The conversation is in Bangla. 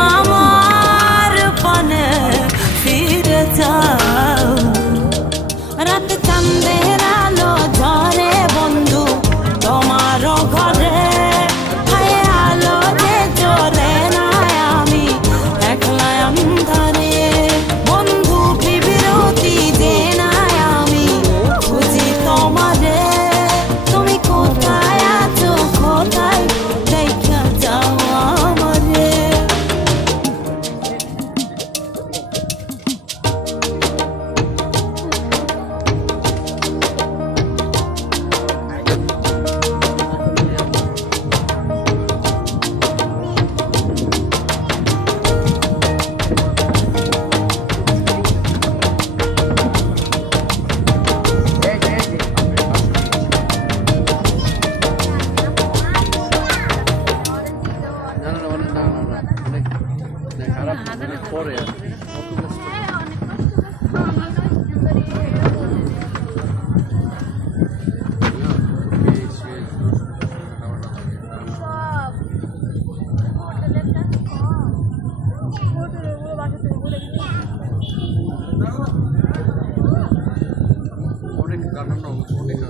আমার পানে ফিরে যাও। রাত চাঁদের আলো ঝরে বন্ধু তোমার ঘরে, হায় আলো যে জ্বলে না আমি একলা অন্ধকারে। বন্ধু বিরতি যে না আমি খুঁজি তোমারে, তুমি কোথায় আছো কোথায় দেখা যাও আমারে। পরে অনেক কাটানো অনেক